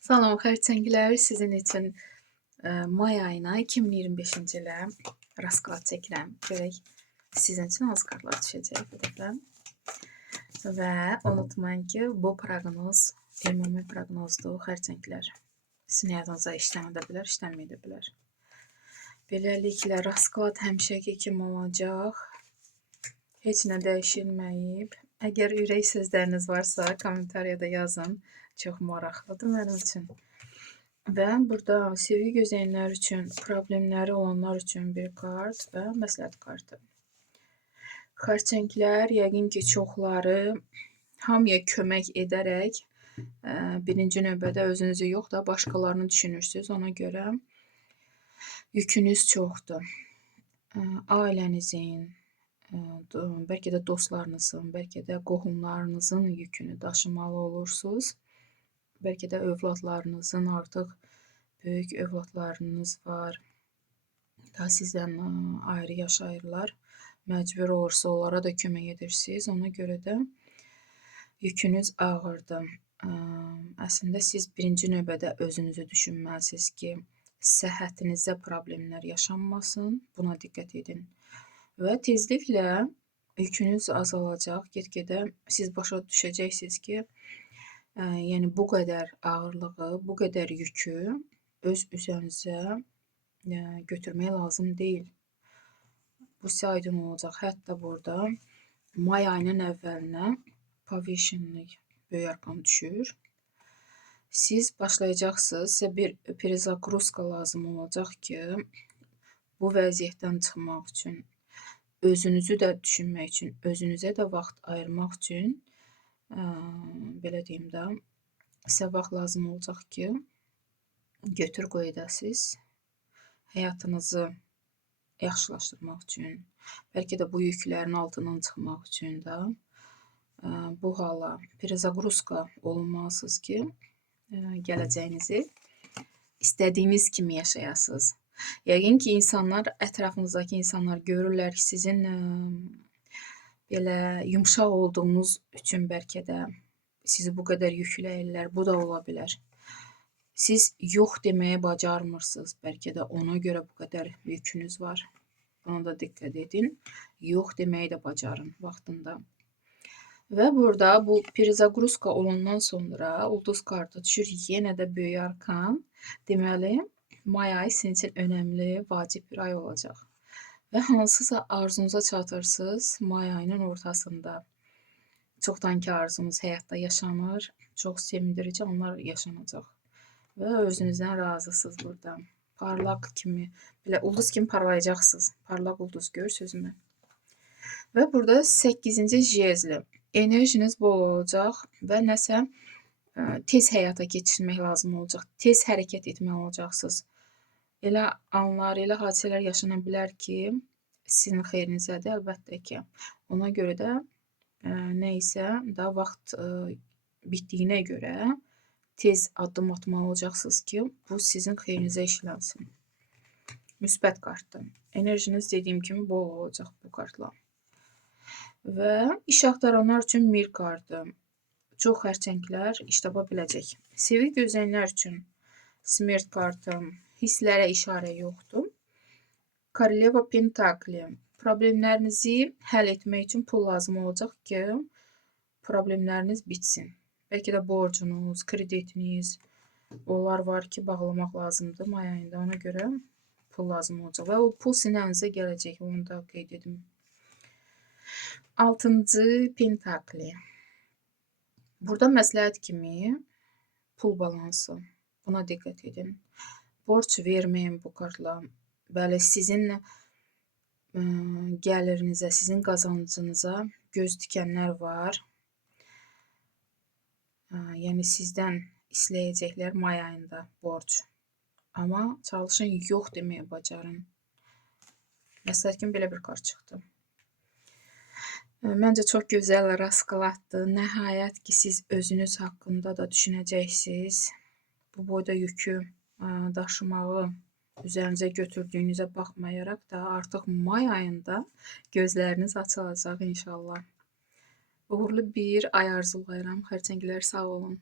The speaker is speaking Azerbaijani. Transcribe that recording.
Salam xərçənglər, sizin üçün may ayına 2025-ci ilə rasklat çəkirəm. Görək sizin üçün hansı kartlar düşəcək bu dəfə. Və unutmayın ki, bu proqnoz ümumi proqnozdur xərçənglər. Sizin həyatınıza işləmə də bilər, işləməyə də bilər. Beləliklə rasklat həmişəki kimi olacaq. Heç nə dəyişilməyib. Əgər ürək sözləriniz varsa, kommentariyada yazın. Çox maraqlıdır mənim üçün. Və burada sevgi gözləyənlər üçün, problemləri olanlar üçün bir kart və məsləhət kartı. Xərçənglər yəqin ki, çoxları hamıya kömək edərək birinci növbədə özünüzü yox da başqalarını düşünürsünüz. Ona görə yükünüz çoxdur. Ailənizin, bəlkə də dostlarınızın, bəlkə də qohumlarınızın yükünü daşımalı olursunuz. Bəlkə də övladlarınızın artıq böyük övladlarınız var. Daha sizdən ayrı yaşayırlar. Məcbur olursa onlara da kömək edirsiniz. Ona görə də yükünüz ağırdır. Əslində siz birinci növbədə özünüzü düşünməlisiniz ki, səhhətinizdə problemlər yaşanmasın. Buna diqqət edin. Və tezliklə yükünüz azalacaq. Get-gedə siz başa düşəcəksiniz ki, yəni bu qədər ağırlığı, bu qədər yükü öz üzərinizə götürmək lazım deyil. Bu sizə aydın olacaq. Hətta burada may ayının əvvəlinə Povision'lik böyük arqan düşür. Siz başlayacaqsınız, sizə bir перезагрузка lazım olacaq ki, bu vəziyyətdən çıxmaq üçün, özünüzü də düşünmək üçün, özünüzə də vaxt ayırmaq üçün belə deyim də, sizə vaxt lazım olacaq ki, götür qoy edəsiz, həyatınızı yaxşılaşdırmaq üçün, bəlkə də bu yüklərin altından çıxmaq üçün də bu hala перезагрузка olunmalısınız ki, gələcəyinizi istədiyiniz kimi yaşayasınız. Yəqin ki, insanlar, ətrafınızdakı insanlar görürlər ki, sizin belə yumşaq olduğunuz üçün bəlkə də sizi bu qədər yükləyirlər. Bu da ola bilər. Siz yox deməyə bacarmırsınız. Bəlkə də ona görə bu qədər yükünüz var. Buna da diqqət edin. Yox deməyi də bacarın vaxtında. Və burada bu перезагрузка olandan sonra ulduz kartı düşür. Yenə də böyük arkan. Deməli, may ayı sizin üçün önəmli, vacib bir ay olacaq. Və hansısa arzunuza çatırsınız may ayının ortasında. Çoxdan ki arzunuz həyatda yaşanır. Çox sevindirici anlar yaşanacaq. Və özünüzdən razısınız burada. Parlaq kimi, belə ulduz kimi parlayacaqsınız. Parlaq ulduz gör sözümü. Və burada 8-ci jezli. Enerjiniz bol olacaq və nəsə tez həyata keçirmək lazım olacaq. Tez hərəkət etmək olacaqsınız. Elə anlar, elə hadisələr yaşana bilər ki, sizin xeyrinizədir əlbəttə ki. Ona görə də nə isə daha vaxt bitdiyinə görə tez addım atmalı olacaqsınız ki, bu sizin xeyrinizə işlənsin. Müsbət kartdır. Enerjiniz dediyim kimi bol olacaq bu kartla. Və iş axtaranlar üçün mir kartı. Çox xərçənglər iş tapa biləcək. Sevgi gözləyənlər üçün smert kartı. Hisslərə işarə yoxdur. Koroleva Pentakli. Problemlərinizi həll etmək üçün pul lazım olacaq ki, problemləriniz bitsin. Bəlkə də borcunuz, kreditiniz, onlar var ki, bağlamaq lazımdır may ayında. Ona görə pul lazım olacaq. Və o pul sizin əlinizə gələcək. Onu da qeyd edim. 6-cı Pentakli. Burada məsləhət kimi pul balansı. Buna diqqət edin. Borc verməyin bu kartla. Bəli, sizin gəlirinizə, sizin qazancınıza göz dikənlər var. Yəni sizdən istəyəcəklər may ayında borc. Amma çalışın yox deməyə bacarın. Məsləhət kimi belə bir kart çıxdı. Məncə çox gözəl rasklatdır. Nəhayət ki, siz özünüz haqqında da düşünəcəksiniz. Bu boyda yükü daşımağı üzərinizə götürdüyünüzə baxmayaraq da artıq may ayında gözləriniz açılacaq inşallah. Uğurlu bir ay arzulayıram. Xərçənglər sağ olun.